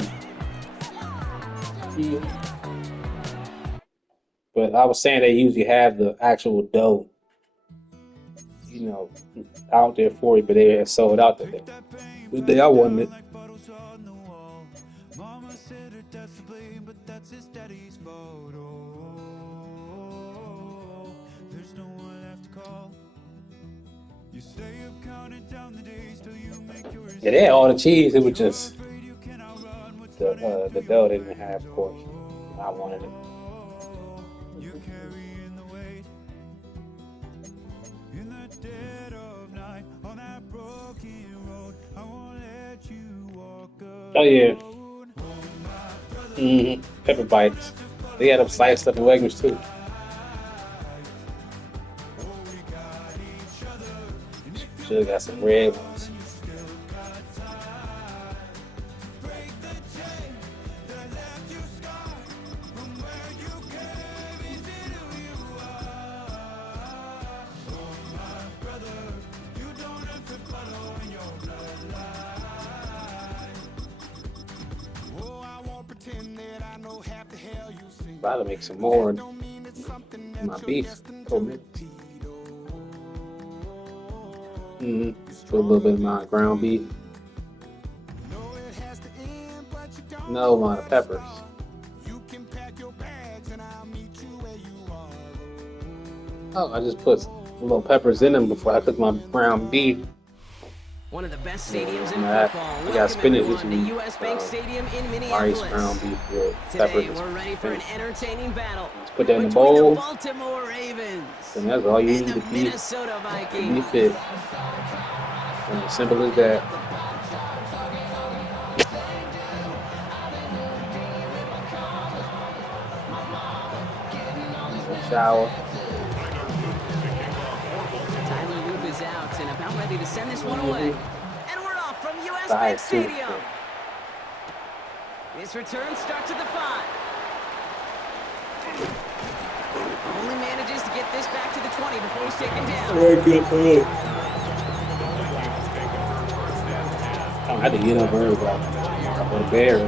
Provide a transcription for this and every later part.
speed. Yeah. But I was saying they usually have the actual dough, you know, out there for you, but they had sold out today. The day I wanted it. Yeah, they had all the cheese. It was just the dough they didn't have, of course. I wanted it. Oh yeah. Pepper bites. They had them sliced up in Wegmans too. Should have got some red ones. About to make some more. My beef. Put a little bit of my ground beef. No amount of peppers. Oh, I just put little peppers in them before I cook my ground beef. One of the best stadiums in football. I got spinach this week. The U.S. Bank Stadium in Rice, Minneapolis. ground beef with Today peppers. we're ready for an entertaining battle. Let's put that in the bowl. The Baltimore Ravens. And that's all you need to keep you fit. As simple as that. Shower. Is out and about ready to send this one away. And we're off from U.S. Bank Stadium. This return starts at the 5. Only manages to get this back to the 20 before he's taken down. I don't have to get up early, but I'm a bear.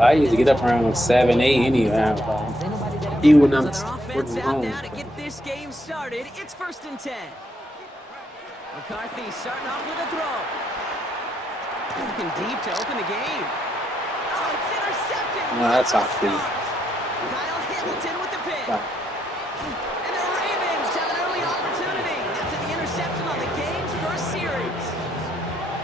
I usually get up around 7, 8 anyhow. Even when I'm working home. Now to get this game started, it's 1st and 10. McCarthy starting off with a throw. Looking deep to open the game. Oh, it's intercepted. No, that's off speed. Kyle Hamilton with the pick. And the Ravens have an early opportunity. That's the interception on the game's first series.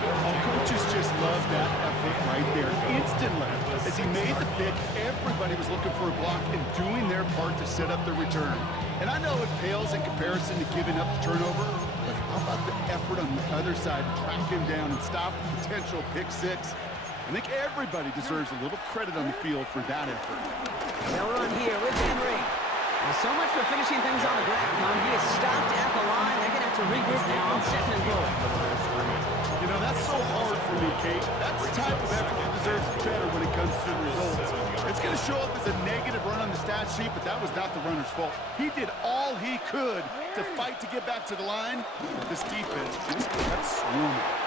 Coaches just love that effort right there. Instantly, as he made the pick, everybody was looking for a block and doing their part to set up the return. And I know it pales in comparison to giving up the turnover, but how about the effort on the other side to track him down and stop a potential pick six? I think everybody deserves a little credit on the field for that effort. They'll run here with Henry. Well, so much for finishing things on the ground, huh? He is stopped at the line. They're going to have to regroup now on 2nd and goal. You know, that's so hard for me, Kate. That's the type of effort that deserves better when it comes to the results. It's going to show up as a negative run on the stat sheet, but that was not the runner's fault. He did all he could to fight to get back to the line. This defense just kept swarming.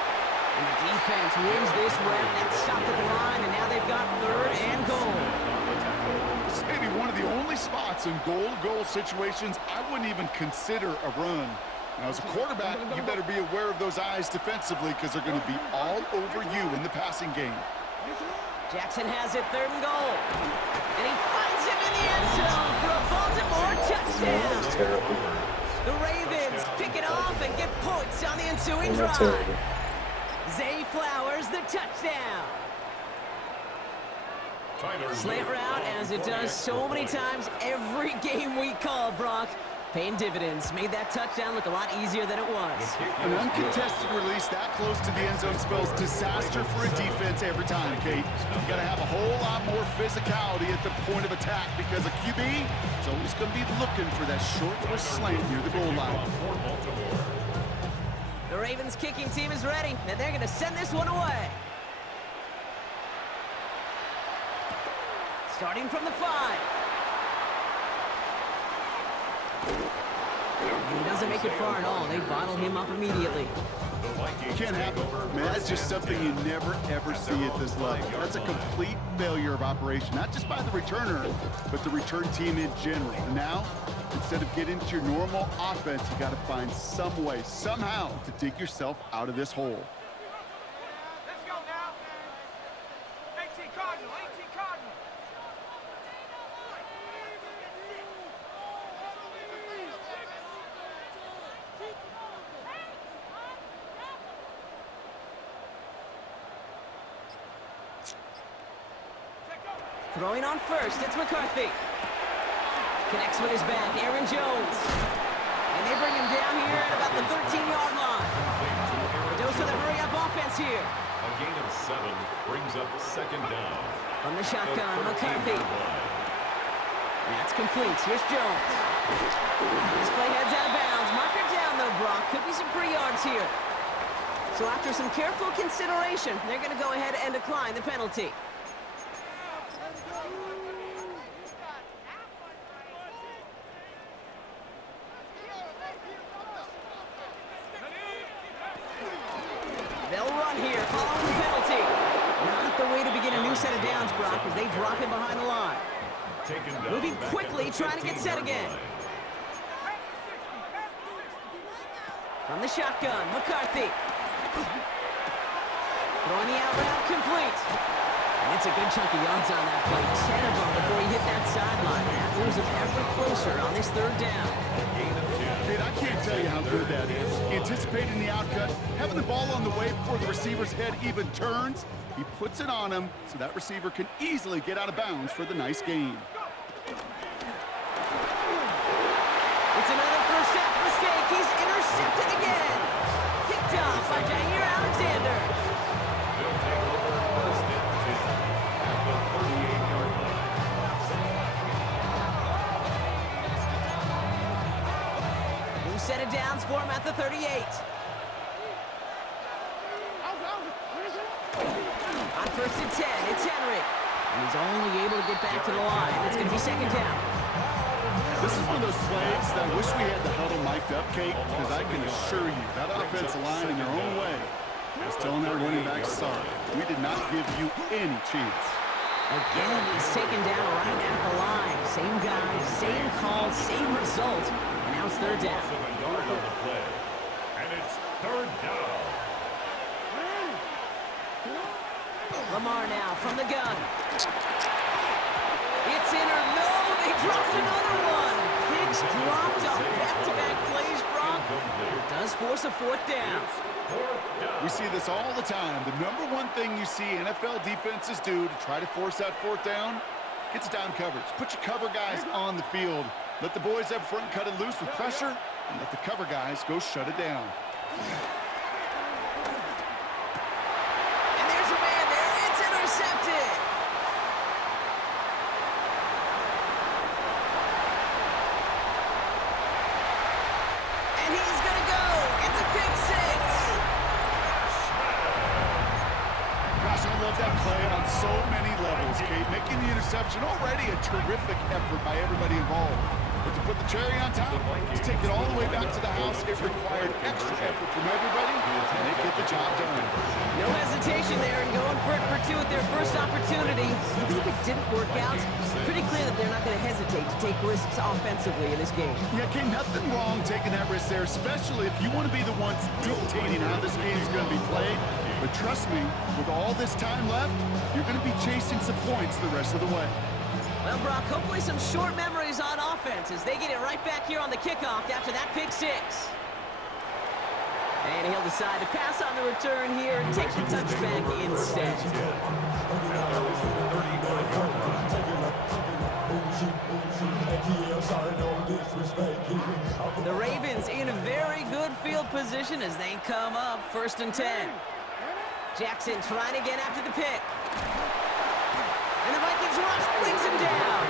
And the defense wins this rep. That stopped at the line, and now they've got 3rd and goal. This may be one of the only spots in goal-to-goal situations I wouldn't even consider a run. Now, as a quarterback, you better be aware of those eyes defensively because they're going to be all over you in the passing game. Jackson has it 3rd and goal. And he finds him in the end zone for a Baltimore touchdown. That's terrible. The Ravens pick it off and get points on the ensuing drive. Zay Flowers, the touchdown. Slant route, as it does so many times every game we call, Brock. Paying dividends. Made that touchdown look a lot easier than it was. An uncontested release that close to the end zone spells disaster for a defense every time, Kate. You got to have a whole lot more physicality at the point of attack because a QB is always going to be looking for that short little slant near the goal line. The Ravens kicking team is ready, and they're going to send this one away. Starting from the 5. And he doesn't make it far at all. They bottle him up immediately. can't happen. Man, that's just something you never, ever see at this level. That's a complete failure of operation, not just by the returner, but the return team in general. And now, instead of getting into your normal offense, you got to find some way, somehow, to dig yourself out of this hole. Let's go now. 18 Cardinal, 18 Cardinal. Throwing on first, it's McCarthy. Connects with his back, Aaron Jones. And they bring him down here at about the 13-yard line. A dose of the hurry-up offense here. A gain of 7 brings up second down. From the shotgun, McCarthy. That's complete. Here's Jones. This play heads out of bounds. Marker down, though, Brock. Could be some free yards here. So after some careful consideration, they're going to go ahead and decline the penalty. They'll run here, following the penalty. Not the way to begin a new set of downs, Brock, as they drop him behind the line. Moving quickly, trying to get set again. From the shotgun, McCarthy. Throwing the out route complete. And it's a good chunk of yards on that play. 10 of them before he hit that sideline. That moves him ever closer on this third down. Kid, I can't tell you how good that is. Anticipating the outcut, having the ball on the way before the receiver's head even turns. He puts it on him so that receiver can easily get out of bounds for the nice gain. It's another first half mistake. He's intercepted again. Picked off by Jair Alexander. They'll take over first and 10 at the 38-yard line. New set of downs for him at the 38. On first and 10, it's Henry. And he's only able to get back to the line. It's going to be second down. This is one of those plays that I wish we had the huddle mic'd up, Kate, because I can assure you that offensive line in their own way is telling that running back, sorry, we did not give you any chance. Again, he's taken down right at the line. Same guy, same call, same result. And now it's third down. A yard on the play. And it's third down. Lamar now from the gun. It's in or no, they dropped another one. Picks dropped off back-to-back plays, Brock. It does force a fourth down. We see this all the time. The number one thing you see NFL defenses do to try to force that fourth down, gets down coverage. Put your cover guys on the field. Let the boys up front cut it loose with pressure, and let the cover guys go shut it down. And there's a man there. It's intercepted. And he's going to go. It's a pick six. Gosh, I love that play on so many levels, Kate. Making the interception already a terrific effort by everybody involved. But to put the cherry on top, to take it all the way back to the house, it required extra effort from everybody, and they get the job done. No hesitation there and going for it for two at their first opportunity. Even if it didn't work out, pretty clear that they're not going to hesitate to take risks offensively in this game. Yeah, Kate, nothing wrong taking that risk there, especially if you want to be the ones dictating how this game's going to be played. But trust me, with all this time left, you're going to be chasing some points the rest of the way. Well, Brock, hopefully some short memories on offense as they get it right back here on the kickoff after that pick six. And he'll decide to pass on the return here and take the touchback instead. The Ravens in a very good field position as they come up first and 10. Jackson trying to get after the pick. And the Vikings rush brings him down.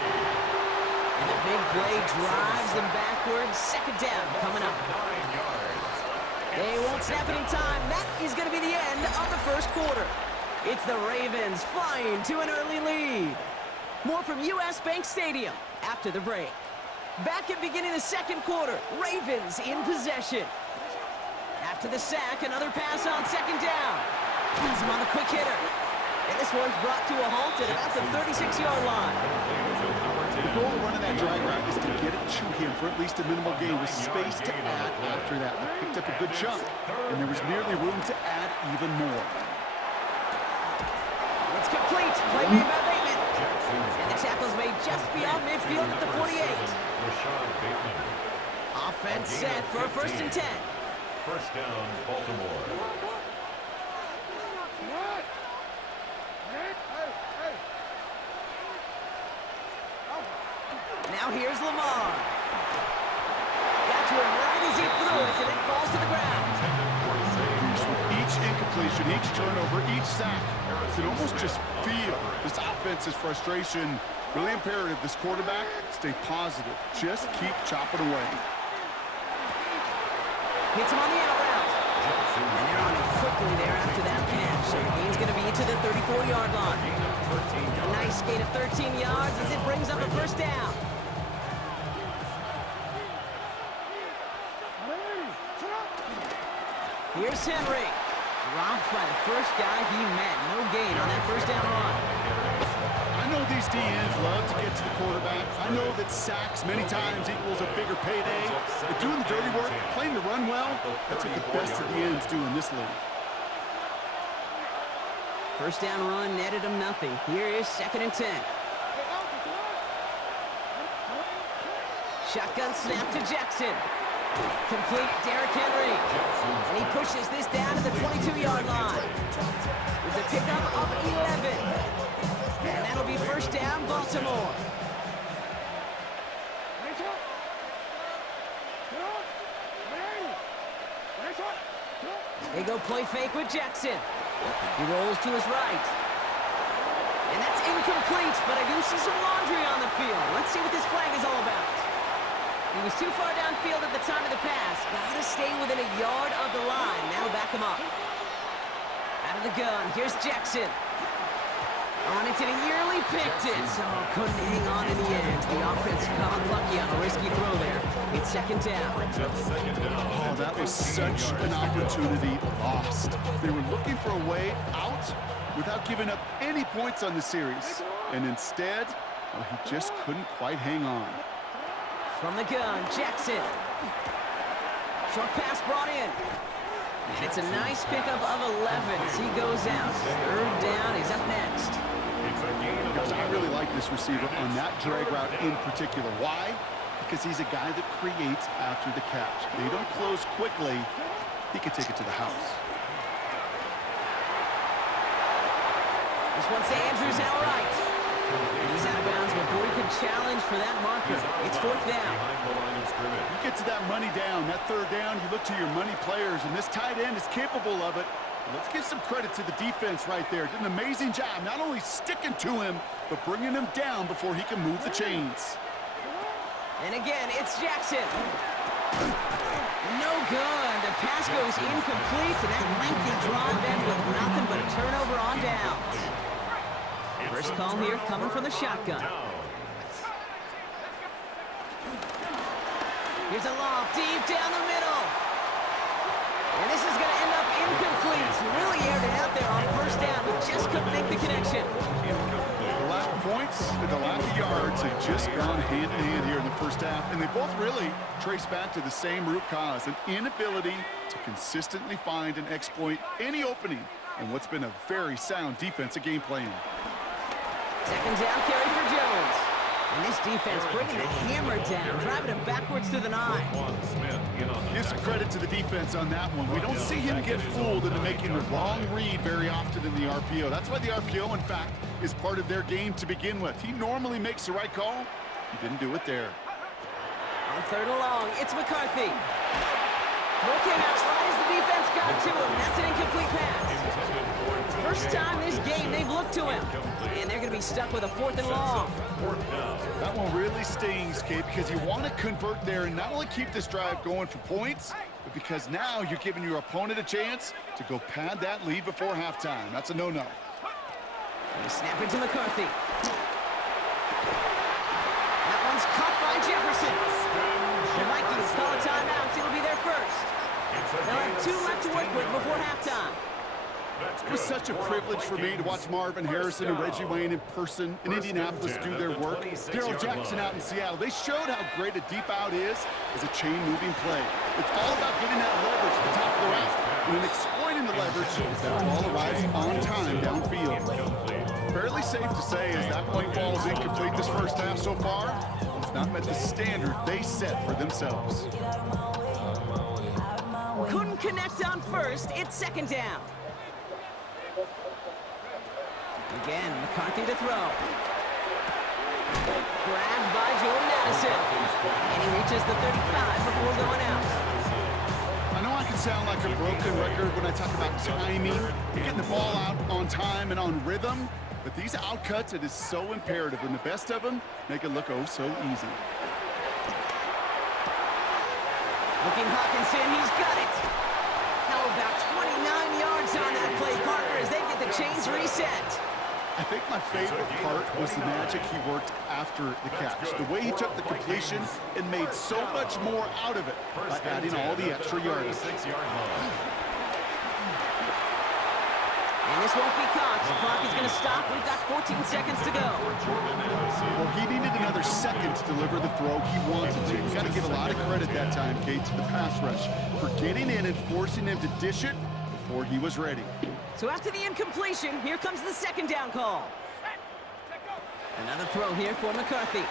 And the big play drives them backwards. Second down coming up. They won't snap it in time. That is going to be the end of the first quarter. It's the Ravens flying to an early lead. More from US Bank Stadium after the break. Back at beginning of the second quarter. Ravens in possession. After the sack, another pass on second Has him on the quick hitter. And this one's brought to a halt at about the 36-yard line. The goal of running that drag route is to get it to him for at least a minimal gain with space to add after that. They picked up a good chunk, and there was nearly room to add even more. It's complete. Play made by Bateman. And the tackle's made just beyond midfield at the 48. Offense set for a 1st and 10. First down, Baltimore. Now here's Lamar. Got to him right as he threw it, and it falls to the ground. Each incompletion, each turnover, each sack, you can almost just feel this offense's frustration. Really imperative, this quarterback, stay positive. Just keep chopping away. Hits him on the out route. And they're on it quickly there after that catch. So the gain's going to be into the 34-yard line. A nice gain of 13 yards as it brings up a 1st down. Here's Henry. Dropped by the first guy he met. No gain on that 1st down run. I know these DNs love to get to the quarterback. I know that sacks many times equals a bigger payday. But doing the dirty work, playing to run well, that's what the best of the ends do in this league. 1st down run netted him nothing. Here is 2nd and 10. Shotgun snap to Jackson. Complete Derrick Henry. And he pushes this down to the 22-yard line. It's a pickup of 11. And that'll be 1st down, Baltimore. They go play fake with Jackson. He rolls to his right. And that's incomplete, but I do see some laundry on the field. Let's see what this flag is all about. He was too far downfield at the time of the pass. Gotta stay within a yard of the line. Now back him up. Out of the gun, here's Jackson. On it, and he nearly picked it. So couldn't hang on in the end. The offense got lucky on a risky throw there. It's 2nd down. Oh, that was such an opportunity lost. They were looking for a way out without giving up any points on the series. And instead, well, he just couldn't quite hang on. From the gun, Jackson. Short pass brought in. And it's a nice pickup of 11 as he goes out. 3rd down, he's up next. Guys, I really like this receiver on that drag route in particular. Why? Because he's a guy that creates after the catch. They don't close quickly. He could take it to the house. This one's to Andrews outright. And he's out of bounds before he could challenge for that marker. It's 4th down. You get to that money down, that 3rd down, you look to your money players, and this tight end is capable of it. Let's give some credit to the defense right there. Did an amazing job, not only sticking to him, but bringing him down before he can move the chains. And again, it's Jackson. No good. The pass goes incomplete, and that lengthy drive ends with nothing but a turnover on downs. First call here coming from the shotgun. Here's a lob deep down the middle. And this is going to end up incomplete. Really aired it out there on 1st down, but just couldn't make the connection. The lack of points and the lack of yards have just gone hand in hand here in the 1st half, and they both really trace back to the same root cause, an inability to consistently find and exploit any opening in what's been a very sound defensive game plan. 2nd down carry for Jones. And this defense bringing the hammer down, driving him backwards to the 9. Give some credit to the defense on that one. We don't see him get fooled into making the wrong read very often in the RPO. That's why the RPO, in fact, is part of their game to begin with. He normally makes the right call. He didn't do it there. On 3rd and long, it's McCarthy. Throw came out right as the defense got to him. That's an incomplete pass. First time this game they've looked to him. And they're going to be stuck with a 4th and long. That one really stings, Kate, because you want to convert there and not only keep this drive going for points, but because now you're giving your opponent a chance to go pad that lead before halftime. That's a no-no. They snap it to McCarthy. That one's caught by Jefferson. The Vikings call a timeout. It'll be their first. They'll have 2 left to work with before halftime. It was such a privilege for me to watch Marvin Harrison and Reggie Wayne in person in Indianapolis do their work. Darrell Jackson out in Seattle. They showed how great a deep out is as a chain-moving play. It's all about getting that leverage at the top of the route. And then exploiting the leverage as that ball arrives on time downfield. Fairly safe to say as that one falls incomplete this first half so far, it's not met the standard they set for themselves. Couldn't connect on first. It's second down. Again, McCarthy to throw. Grabbed by Jordan Addison. And he reaches the 35 before going out. I know I can sound like a broken record when I talk about timing, getting the ball out on time and on rhythm, but these outcuts, it is so imperative, and the best of them make it look oh so easy. Looking Hawkinson, he's got it. How about 29 yards on that play, partner, as they get the chains reset. I think my favorite part was the magic he worked after the catch. The way he took the completion and made so much more out of it by adding all the extra yards. And this won't be caught. The clock is going to stop. We've got 14 seconds to go. Well, he needed another second to deliver the throw he wanted to. You got to give a lot of credit that time, Kate, to the pass rush for getting in and forcing him to dish it before he was ready. So after the incompletion, here comes the second down call. Another throw here for McCarthy.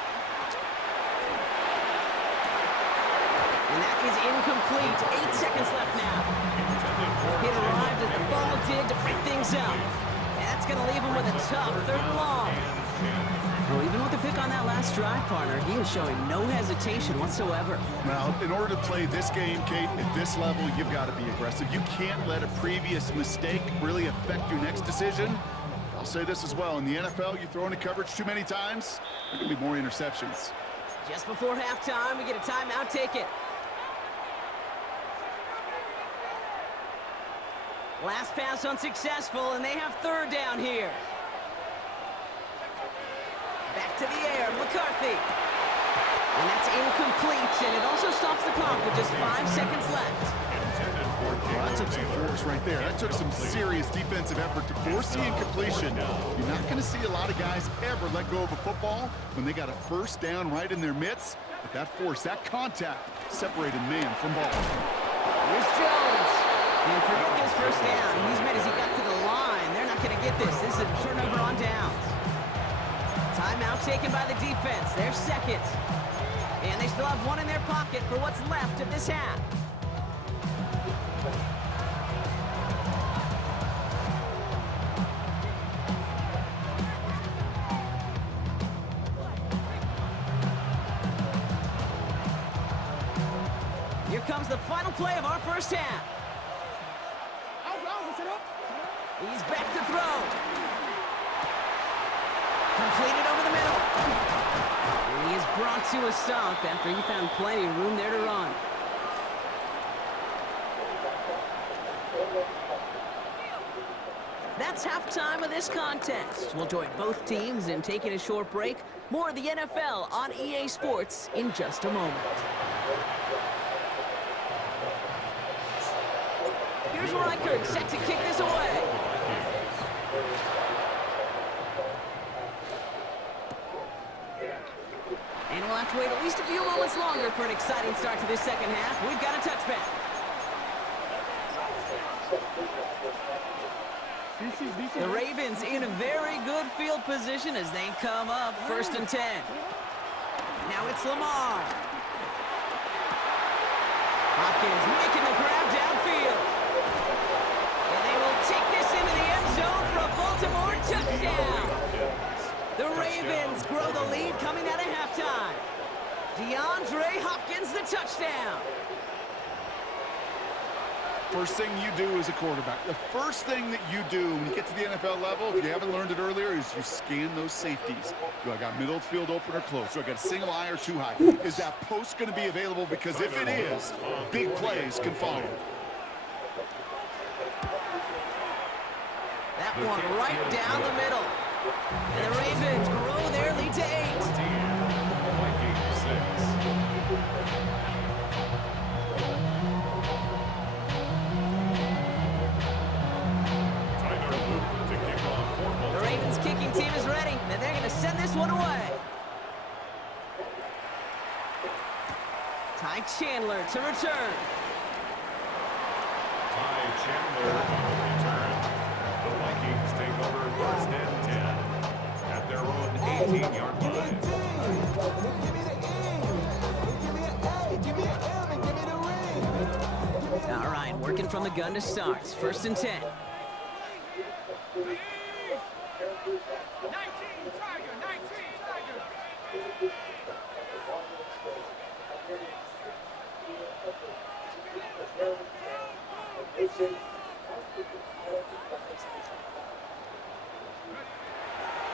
And that is incomplete. 8 seconds left now. It arrived as the ball did to break things up. And that's going to leave him with a tough third and long. Well, even with the pick on that last drive, partner, he is showing no hesitation whatsoever. Well, in order to play this game, Kate, at this level, you've got to be aggressive. You can't let a previous mistake really affect your next decision. I'll say this as well. In the NFL, you throw into coverage too many times, there can be more interceptions. Just before halftime, we get a timeout. Take it. Last pass unsuccessful, and they have third down here. Back to the air, McCarthy. And that's incomplete, and it also stops the clock with just 5 seconds left. Well, that took some force right there. That took some serious defensive effort to force the incompletion. You're not going to see a lot of guys ever let go of a football when they got a first down right in their midst. But that force, that contact, separated man from ball. Here's Jones. And forget this first down. He's made as he got to the line. They're not going to get this. This is a turnover on downs. Timeout taken by the defense. They're second. And they still have one in their pocket for what's left of this half. Here comes the final play of our first half. He's back to throw. Completed over the middle. And he is brought to a stop after he found plenty of room there to run. That's halftime of this contest. We'll join both teams in taking a short break. More of the NFL on EA Sports in just a moment. Here's Reichert set to kick this away. And we'll have to wait at least a few moments longer for an exciting start to this second half. We've got a touchback. The Ravens in a very good field position as they come up 1st and 10. Now it's Lamar. Hopkins making the grab downfield. And they will take this into the end zone for a Baltimore touchdown. The Ravens grow the lead coming out of halftime. DeAndre Hopkins, the touchdown. First thing you do as a quarterback, the first thing that you do when you get to the NFL level, if you haven't learned it earlier, is you scan those safeties. Do I got middle field open or close? Do I got a single eye or too high? Is that post going to be available? Because if it is, big plays can follow. That one right down the middle. And the Ravens grow their lead to 8. one away. Ty Chandler to return. Ty Chandler on the return. The Vikings take over 1st and 10 at their own 18-yard line. All right, working from the gun to start. 1st and 10. 19, Tiger, 19, Tiger.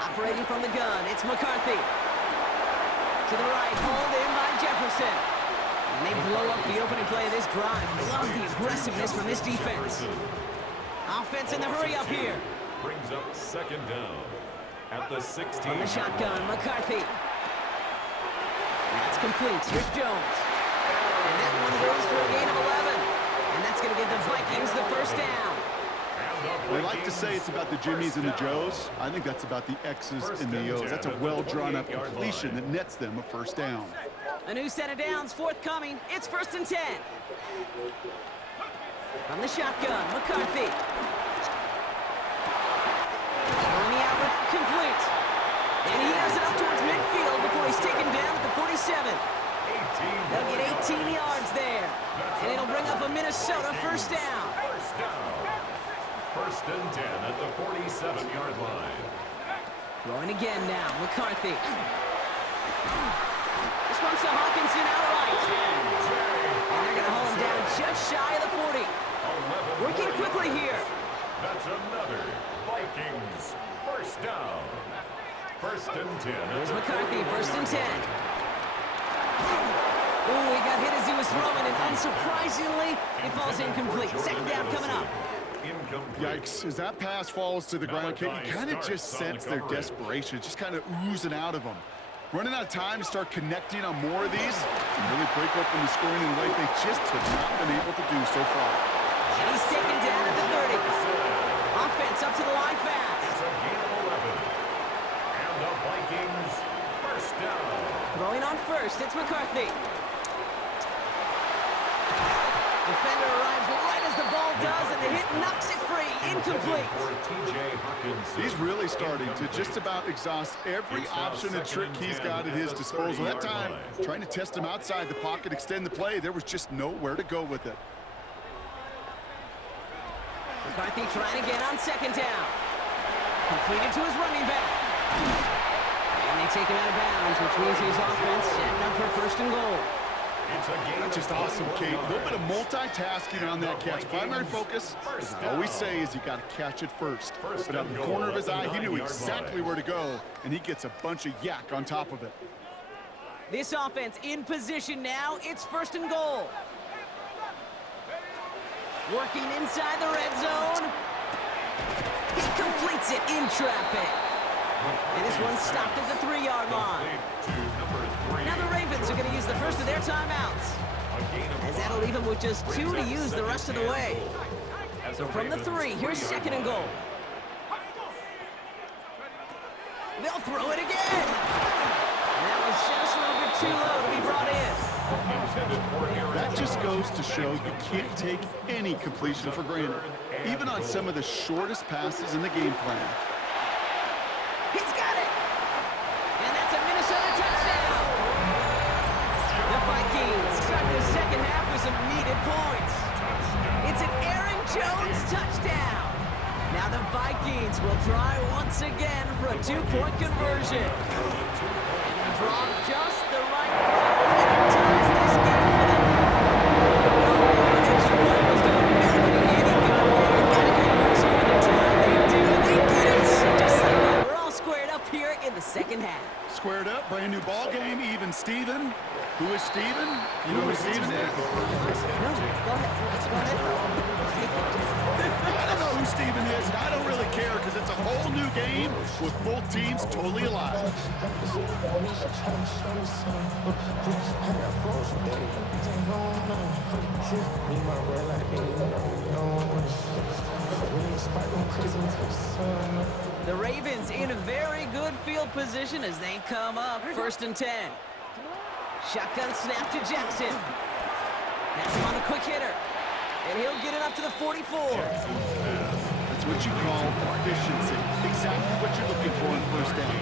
Operating from the gun, it's McCarthy. To the right, hauled in by Jefferson. And they blow up the opening play of this drive. Love the aggressiveness from this defense. Offense in the hurry up here. Brings up 2nd down at the 16. From the shotgun, McCarthy. That's complete. Here's Jones. And that one goes for a gain of 11. And that's going to give the Vikings the 1st down. We like to say it's about the Jimmies and the Joes. I think that's about the X's and the O's. That's a well-drawn-up completion that nets them a 1st down. A new set of downs forthcoming. It's 1st and 10. From the shotgun, McCarthy. On the out route, complete. And he airs it up towards midfield before he's taken down at the 47. They'll get 18 yards there. And it'll bring up a Minnesota 1st down. 1st down. 1st and 10 at the 47-yard line. Throwing again now, McCarthy. This one's to Hawkinson outright. And they're going to haul him down just shy of the 40. Working quickly here. That's another Vikings 1st down. 1st and 10. Here's McCarthy, 1st and 10. Ooh, he got hit as he was throwing, and unsurprisingly, it falls incomplete. 2nd down coming up. Yikes. As that pass falls to the ground, you kind of just sense their desperation. It's just kind of oozing out of them. Running out of time to start connecting on more of these and really break open the scoring in a way they just have not been able to do so far. And he's taken down at the 30. Offense up to the line fast. It's a gain of 11. And the Vikings 1st down. Throwing on 1st, it's McCarthy. Defender arrives right as the ball does, and the hit knocks it free. Incomplete. He's really starting to just about exhaust every option and trick he's got at his disposal. That time, trying to test him outside the pocket, extend the play, there was just nowhere to go with it. McCarthy trying again on 2nd down. Completed to his running back. And they take him out of bounds, which means his offense setting up for 1st and goal. That's just awesome, Kate. A little bit of multitasking on that catch. Primary focus, as I always say, is you got to catch it first. But out of the corner of his eye, he knew exactly where to go, and he gets a bunch of yak on top of it. This offense in position now. It's 1st and goal. Working inside the red zone. He completes it in traffic. And this one's stopped at the 3-yard line. Now the Ravens are going to use the first of their timeouts, as that'll leave them with just 2 to use the rest of the way. So from the 3, here's 2nd and goal. They'll throw it again. And that was just a little bit too low to be brought in. That just goes to show you can't take any completion for granted, even on some of the shortest passes in the game plan. He's got it. And that's a Minnesota touchdown. The Vikings start the 2nd half with some needed points. It's an Aaron Jones touchdown. Now the Vikings will try once again for a 2-point conversion. And they draw just the right play, and it ties this game for them. The extra point was going nobody any good there. Gotta go for 2 in the time. They do. They get it. Just like that. We're all squared up here in the 2nd half. Squared up, brand new ball game, even Steven. Who is Steven? You know who Steven is? No, go ahead. I don't know who Steven is, and I don't really care because it's a whole new game with both teams totally alive. The Ravens in a very good field position as they come up 1st and 10. Shotgun snap to Jackson. That's him on the quick hitter. And he'll get it up to the 44. That's what you call efficiency. Exactly what you're looking for in 1st down.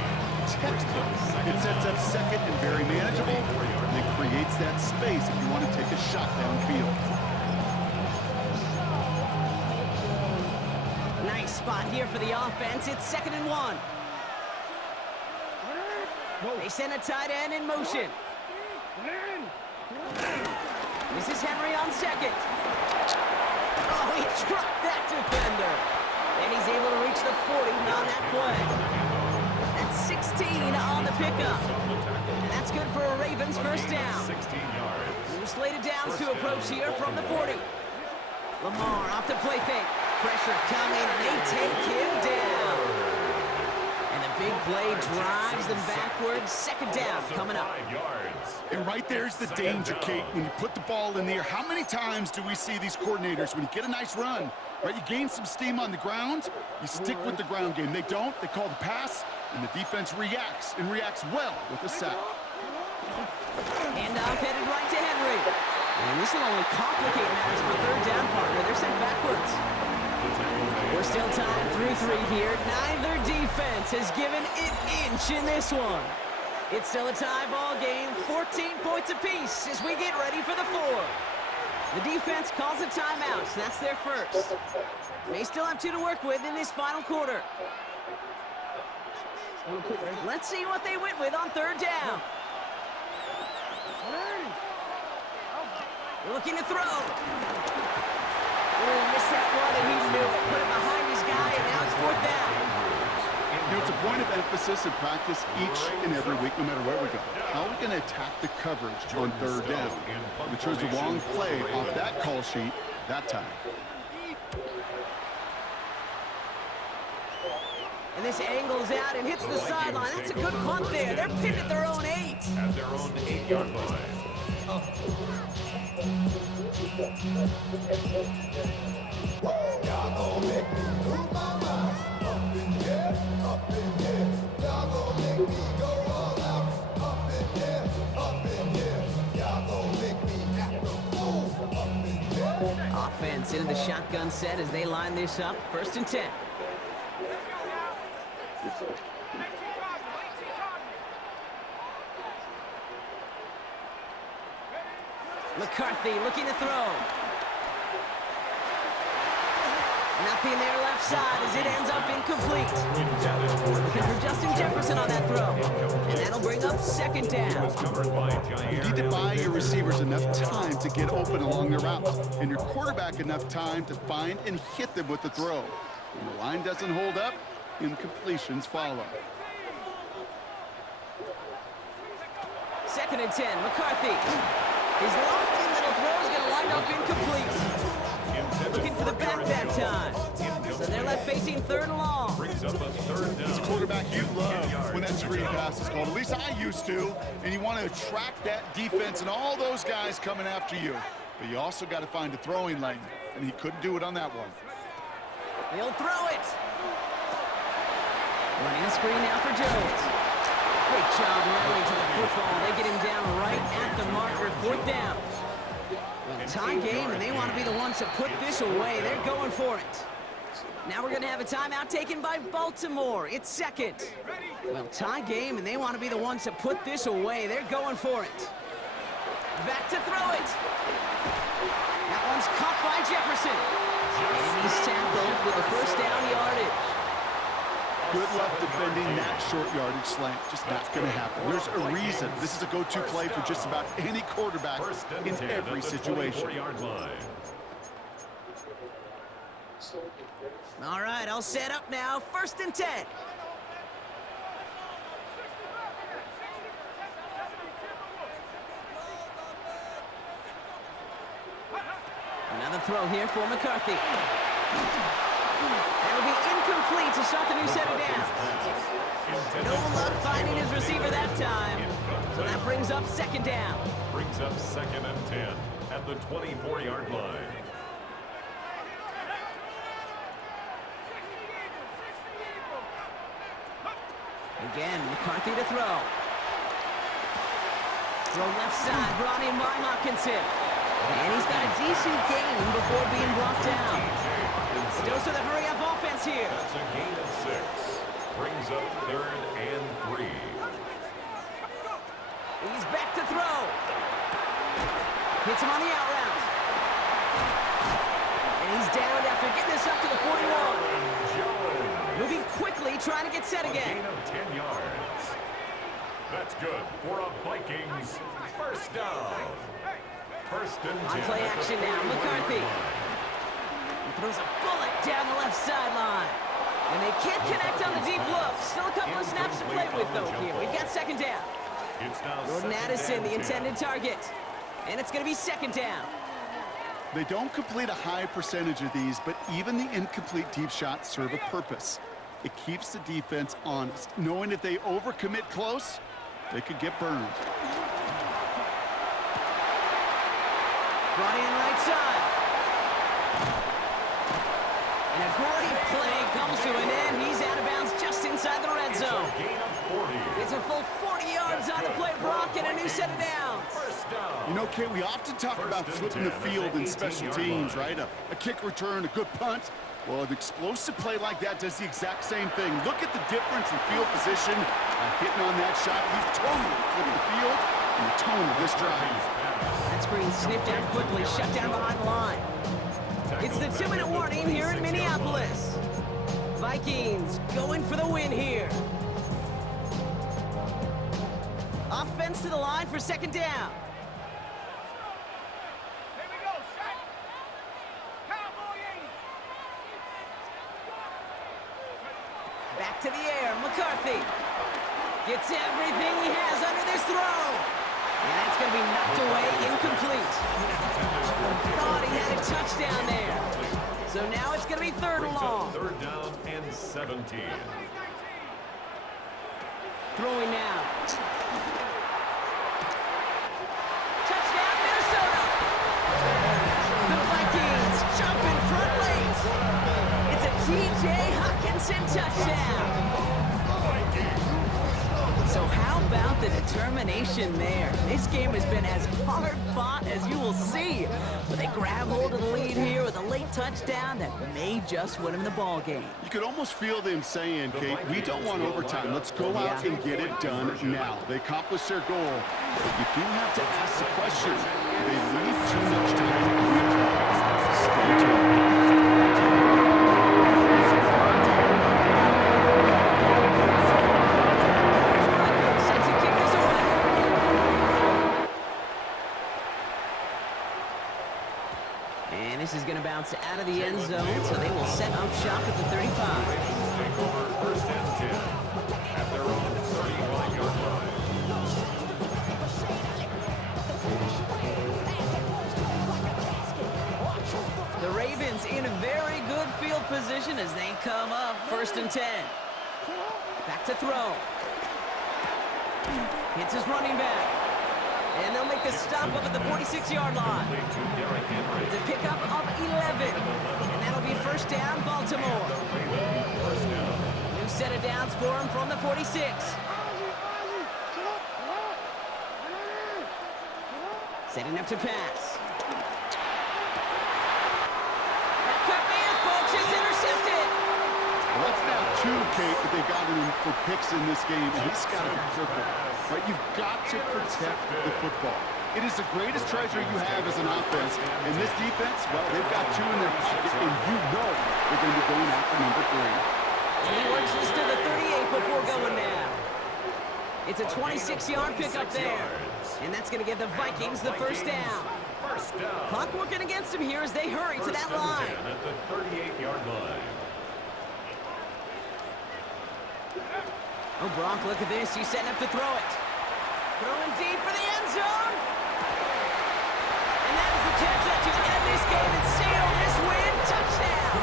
Textbook. It sets up 2nd and very manageable, and it creates that space if you want to take a shot downfield. Nice spot here for the offense. It's 2nd and 1. They send a tight end in motion. This is Henry on 2nd. Oh, he trucked that defender. And he's able to reach the 40 on that play. That's 16 on the pickup. And that's good for a Ravens 1st down. 16 yards. New slated downs to approach here from the 40. Lamar off the play fake. Pressure coming, and they take him down. And the big play drives them backwards. 2nd down coming up. 5 yards. And right there's the danger, Kate. When you put the ball in the air, how many times do we see these coordinators, when you get a nice run, right, you gain some steam on the ground, you stick with the ground game. They don't, they call the pass, and the defense reacts, and reacts well with the sack. Handoff headed right to Henry. And this will only complicate matters for 3rd down, partner. They're sent backwards. We're still tied through 3 here. Neither defense has given an inch in this one. It's still a tie ball game, 14 points apiece as we get ready for the 4. The defense calls a timeout, so that's their first. They still have 2 to work with in this final quarter. Let's see what they went with on 3rd down. Looking to throw. Oh, missed that one, and he knew it. Put it behind his guy, and now it's 4th down. You know, it's a point of emphasis in practice each and every week, no matter where we go. How are we going to attack the coverage on 3rd down? We chose the wrong play off that call sheet that time. And this angles out and hits the sideline. That's a good punt there. They're pinned at their own 8. At their own 8-yard line. Offense into the shotgun set as they line this up. 1st and 10. McCarthy looking to throw. Nothing there left side as it ends up incomplete. Looking for Justin Jefferson on that throw. And that'll bring up 2nd down. You need to buy your receivers enough time to get open along their routes, and your quarterback enough time to find and hit them with the throw. When the line doesn't hold up, incompletions follow. 2nd and 10, McCarthy. His lofty little throw is going to wind up incomplete. Looking for the back that time. So they're left facing 3rd and long. As a quarterback, you love when that screen pass is called. At least I used to. And you want to attract that defense and all those guys coming after you. But you also got to find a throwing lane. And he couldn't do it on that one. He'll throw it. Running a screen now for Jones. Great job rallying to the football. They get him down right at the marker. 4th down. Well, tie game, and they want to be the ones to put this away. They're going for it. Now we're going to have a timeout taken by Baltimore. It's 2nd. Well, tie game, and they want to be the ones to put this away. They're going for it. Back to throw it. That one's caught by Jefferson. And he's tackled with the 1st down yardage. Good luck defending that short yardage slant. Just not going to happen. There's a reason. This is a go-to play for just about any quarterback in every situation. All right, I'll set up now. 1st and 10. Another throw here for McCarthy. That'll be incomplete to start the new set of downs. No luck finding his receiver that time. So that brings up 2nd down. Brings up 2nd and 10 at the 24-yard line. Again, McCarthy to throw. Throw left side, brought in by Hawkinson. And he's got a decent gain before being brought down. Dose of the hurry-up offense here. That's a gain of 6. Brings up 3rd and 3. He's back to throw. Hits him on the out route. And he's down after getting this up to the 41. Moving quickly, trying to get set A again. gain of 10 yards. That's good for a Vikings first down. First and 10. On play action now, McCarthy. He throws a bullet down the left sideline. And they can't connect on the deep look. Still a couple of snaps to play with, though, here. We've got second down. It's now Jordan second Addison, and the 10. intended target. And it's going to be second down. They don't complete a high percentage of these, but even the incomplete deep shots serve a purpose. It keeps the defense honest, knowing if they overcommit close, they could get burned. Brought in right side. And a great play comes to an end. He's out of bounds just inside the red It's zone. a gain of 40. It's a full 40 yards on the play, Brock, and a new set of downs. First down. You know, Kate, we often talk about flipping the field in special teams, right? A kick return, a good punt. Well, an explosive play like that does the exact same thing. Look at the difference in field position. Hitting on that shot, he's totally flipped the field and the tone of this drive. That screen sniffed out quickly, shut down behind the line. It's the 2-minute warning here in Minneapolis. Vikings going for the win here. Offense to the line for second down. Here we go, set. Cowboy aim. Back to the air, McCarthy. Gets everything he has under this throw. And that's going to be knocked away, incomplete. Thought he had a touchdown there. So now it's going to be third and long. Third down and 17. Throwing now. Touchdown, Minnesota. The Vikings jump in front late. It's a T.J. Hawkinson touchdown. So how about the determination there? This game has been as hard fought as you will see. But they grab hold of the lead here with a late touchdown that may just win them the ball game. You could almost feel them saying, Kate, we don't want overtime. Let's go out and get it done now. They accomplished their goal. But you do have to ask the question, do they leave too much time on the clock? Stay tuned. Set to kick this away. And this is going to bounce out of the end zone, so they will set up shop at the 35. Ravens take over first and 10 at their own 35-yard line. The Ravens in a very good field position as they come up first and 10. Back to throw. Hits his running back. And they'll make the stop up at the 46-yard line. It's a pickup of 11. And that'll be first down, Baltimore. New set of downs for him from the 46. Setting up to pass. That could be it, folks. It's intercepted. Well, that's now two, Kate, that they got him for picks in this game, and he's got to be careful. Right? You've got to protect the football. It is the greatest treasure you have as an offense. And this defense, well, they've got two in their pocket, and you know they're going to be going after number 3. And he works this to the 38 before going down. It's a 26-yard pickup there. And that's going to give the Vikings the first down. First down. Clock working against them here as they hurry to that line. At the 38-yard line. Oh, Brock, look at this. He's setting up to throw it. Throwing deep for the end zone. And that is the catch that should end this game and seal this win. Touchdown.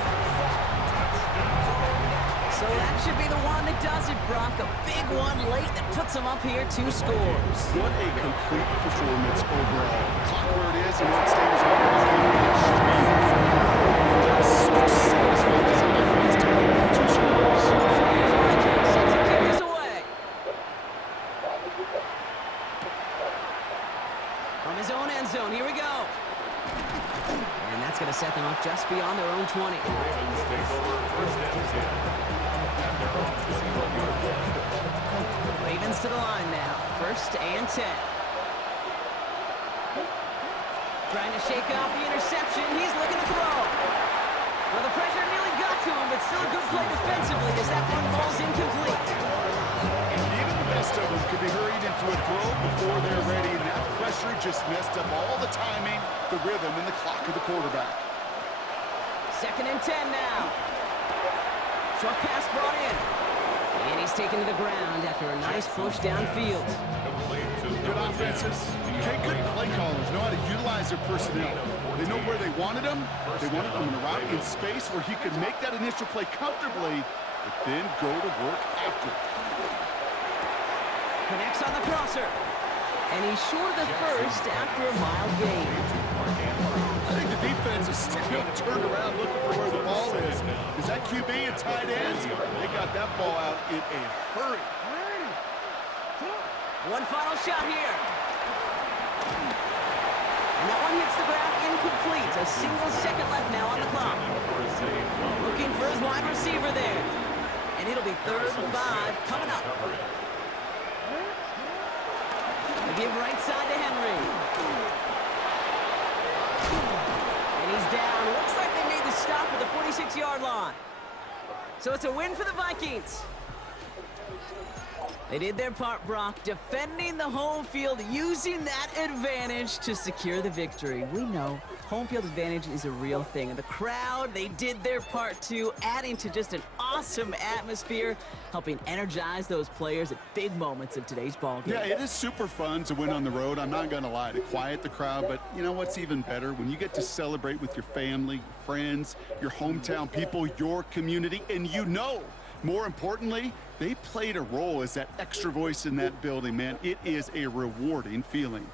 So that should be the one that does it, Brock. A big one late that puts them up here 2 scores. What a complete performance overall. Clock where it is and what stage we're so satisfied as an offense to put up 2 scores. Set to kick this away. 20. Ravens take over first and 10 at their own 21-yard line. Ravens to the line now. First and 10. Trying to shake off the interception. He's looking to throw. Well, the pressure nearly got to him, but still a good play defensively as that one falls incomplete. Even the best of them could be hurried into a throw before they're ready, and that pressure just messed up all the timing, the rhythm, and the clock of the quarterback. Second and 10 now. Short pass brought in. And he's taken to the ground after a nice push downfield. Good offenses, okay, good play callers know how to utilize their personnel. They know where they wanted them. They wanted them in a route in space where he could make that initial play comfortably, but then go to work after. Connects on the crosser. And he's short of the first after a mild gain. I think the defense is still turned around looking for where the ball is. Is that QB and tight ends? They got that ball out in a hurry. One final shot here. And that one hits the ground incomplete. A single second left now on the clock. Looking for his wide receiver there. And it'll be 3rd and 5 coming up. They give right side to Henry. And he's down. Looks like they made the stop at the 46-yard line. So it's a win for the Vikings. They did their part, Brock, defending the home field, using that advantage to secure the victory. We know home field advantage is a real thing. And the crowd, they did their part too, adding to just an awesome atmosphere, helping energize those players at big moments of today's ball game. Yeah, it is super fun to win on the road. I'm not going to lie, to quiet the crowd. But you know what's even better? When you get to celebrate with your family, friends, your hometown people, your community, and you know, more importantly, they played a role as that extra voice in that building, man. It is a rewarding feeling.